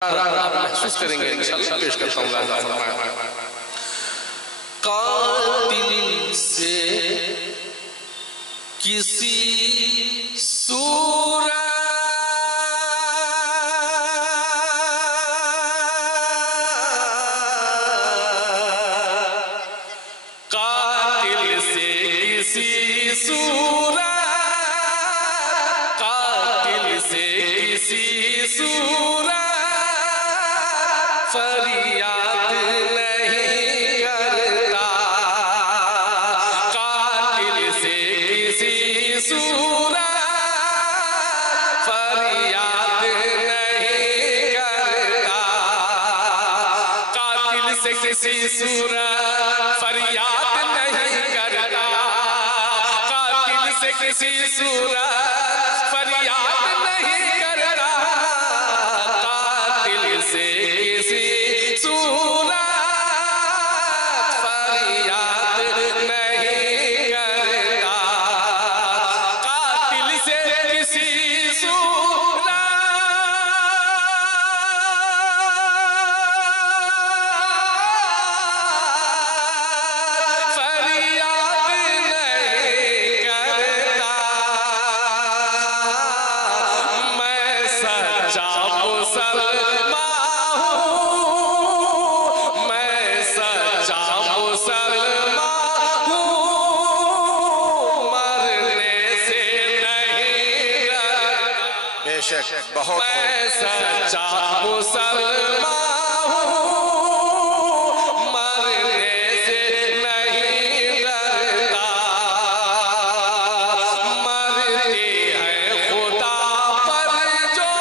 महसूस करेंगे इंशाअल्लाह। पेश करता हूँ लाज़िम फरमाया, कातिल से किसी सूरत फरियाद नहीं करता, कातिल से किसी सूरत फरियाद नहीं करता, कातिल से किसी सूरत फरियाद नहीं करता, कातिल से किसी सूरत फरियाद नहीं करता, कातिल से बहुत मैं सच्चा मुसलमान हूँ, मरने से नहीं डरता, मरते हैं खुदा पर जो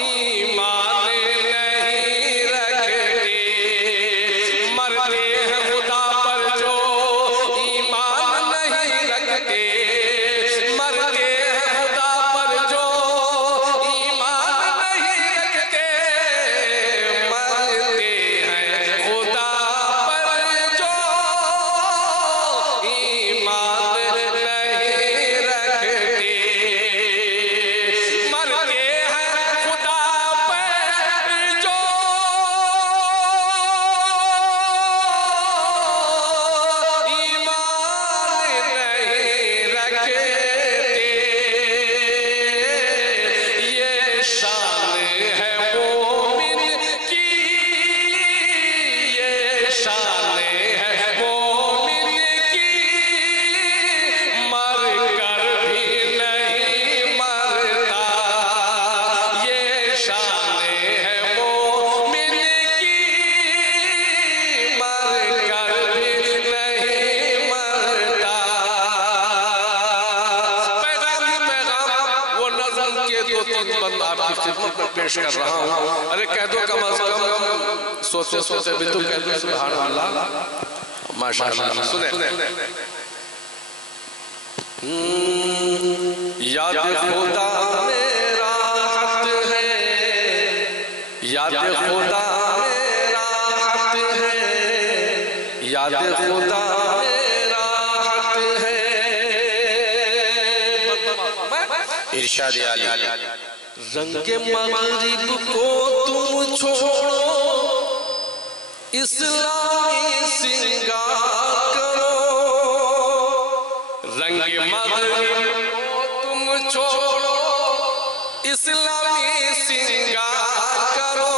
ईमान नहीं रखते, मरते हैं खुदा पर जो ईमान नहीं रखते, मरते पेश कर रहा हूँ। अरे कह दो कम अज कम, सोते सोते भी तुम कह दो सुभान अल्लाह माशाअल्लाह। सुने याद खुदा मेरा हक है, याद खुदा मेरा हक है, याद खुदा मेरा हक है। इरशाद आली रंगे मगरिब को तुम छोड़ो, इस्लामी सिंगार करो, रंगे मगरिब को तुम छोड़ो, इस्लामी सिंगार करो,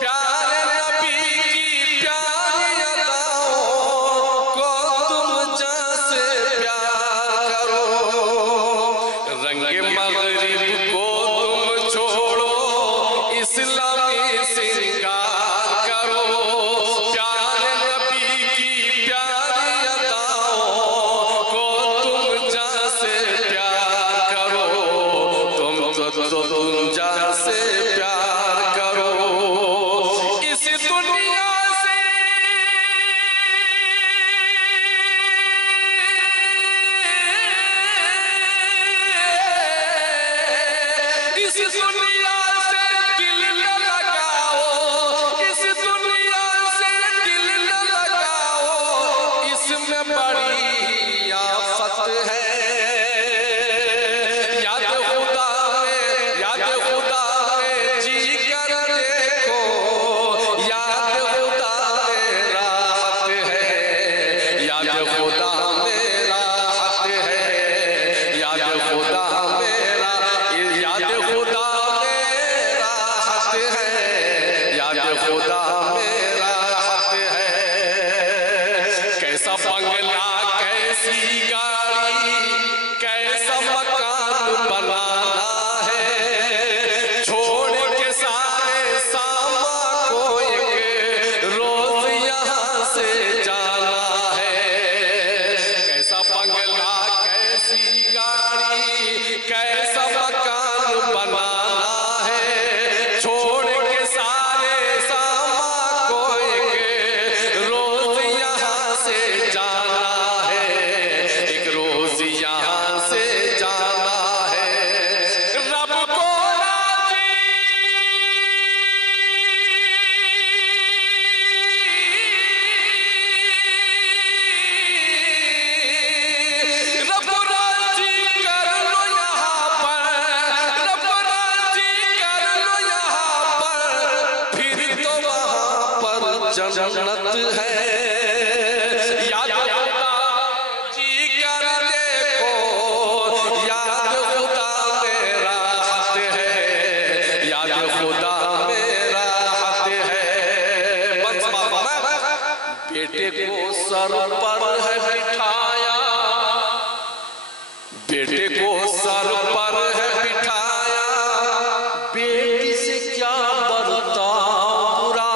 प्यारे नबी की प्यारी अदाओं को तुम जैसे प्यार करो, रंगे मगरिब इस्लामी सिंगार करो, प्यारे नबी की प्यारी अदाओं को तुम जैसे प्यार करो, तुम जैसे जन्नत है। याद खुदा जी कर देखो, याद खुदा में राहत है, याद खुदा में राहत है। बेटे को सर पर है बिठाया, बेटे को सर पर है बिठाया, बेटी से क्या बर्ताव बुरा।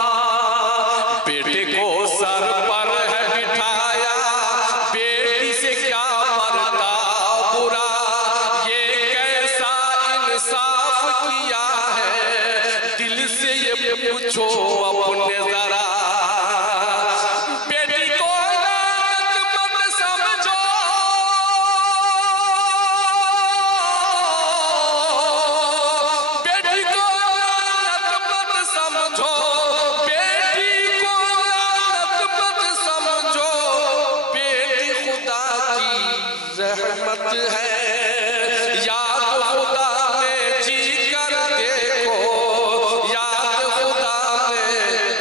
बेटे को सर पर है बिठाया, बेटी से क्या बर्ताव बुरा। ये कैसा इंसाफ किया है, दिल से ये पूछो अपने जरा। रहमत है, याद खुदा में जी कर देखो, याद खुदा में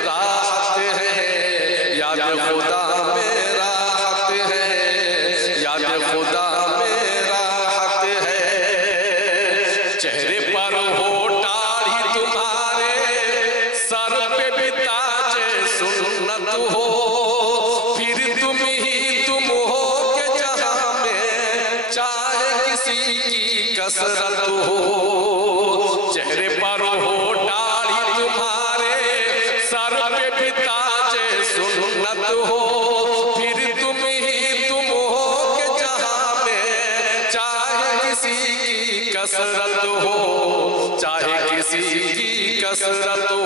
राहत है, याद खुदा में राहत है, याद खुदा में राहत है। चेहरे पर हो दाढ़ी तुम्हारे, सर पे भी ताजे सुन्नत हो, फिर तुम ही तुम हो चाहे किसी की कसरत हो। चेहरे पर हो दाढ़ी तुम्हारे, सर पे भी ताजे सुन्नत हो, फिर तुम ही तुम हो के जहां में, चाहे किसी की कसरत हो, चाहे किसी की कसरत हो।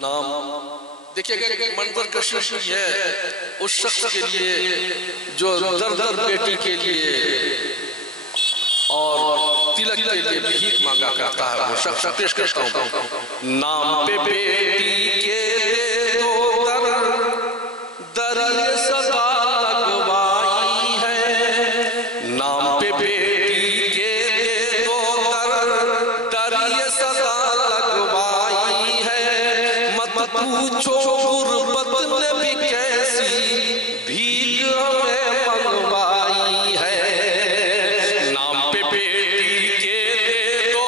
नाम देखिएगा, मंजर कशिश है उस शख्स के लिए जो दर बेटी के लिए और तिलक के लिए भीख मांगा करता है। वो शख्स पेश करता हूं, नाम पे बेटी के दो दर सदा लगवाई है, नाम पे बेटी के दो दर सदा लगवाई है। मत पूछो गुर्बत ने भी कैसी भीख हमें मंगवाई है, नाम पे बेटी के दो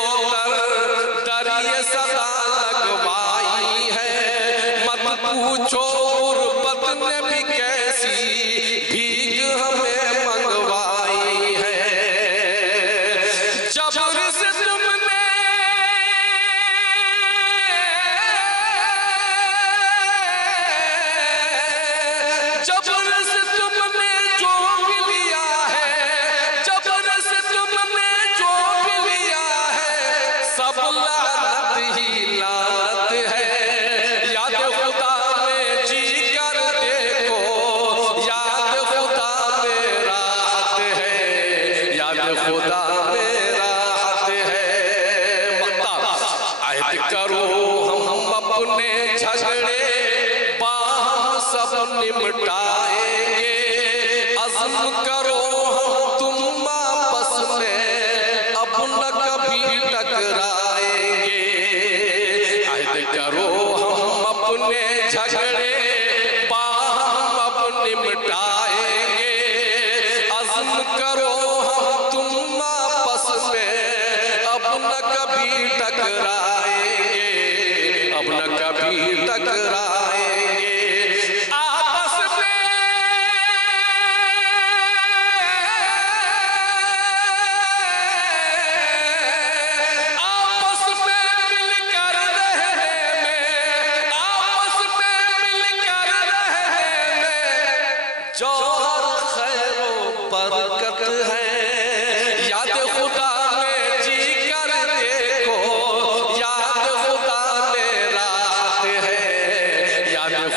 दर सदा लगवाई है। मत पूछो गुर्बत ने भी कैसी भीख हमें मंगवाई है। जबर से तुमने जो भी लिया है, जबर से तुमने जो भी लिया है, सब लानत ही लानत है। याद खुदा में जी कर देखो, याद खुदा में राहत है, याद खुदा में राहत है। अहद करो हम अपने झगड़े बाहम सब निपटाएंगे, अज़्म करो हम तुम आपस में अब न कभी टकराएंगे। अहद करो हम अपने झगड़े बाहम अब निपटाएंगे, अज़्म करो हम तुम आपस में अब न कभी टकराएंगे, अब न कभी टकराएंगे। आपस में मिलकर रहने में, आपस में मिलकर रहने में जौहर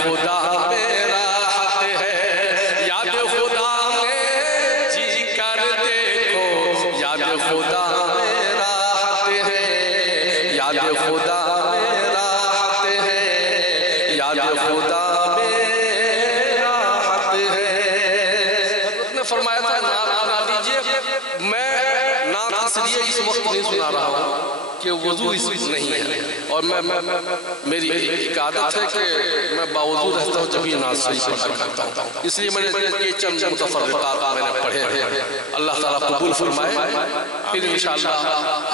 खुदा में राहत है, याद खुदा में जी कर देखो, याद खुदा में राहत है, याद खुदा में राहत है, याद खुदा में राहत है। उसने फरमाया था नाम बना दीजिए। मैं नाम इसलिए इस वक्त नहीं सुना रहा हूँ कि वजू नहीं है, और मैं मेरी एक आदत है कि मैं बावजू रहता हूँ जब ये नाज सही पढ़ा करता हूँ, इसलिए मैंने ये चंद मुतफर्रिक़ात मैंने पढ़े हैं। अल्लाह ताला कबूल फरमाए। फिर इंशाअल्लाह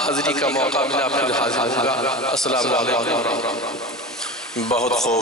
हाज़िरी का मौका मिला फिर हाज़िर होगा। अस्सलामु अलैकुम। बहुत खूब।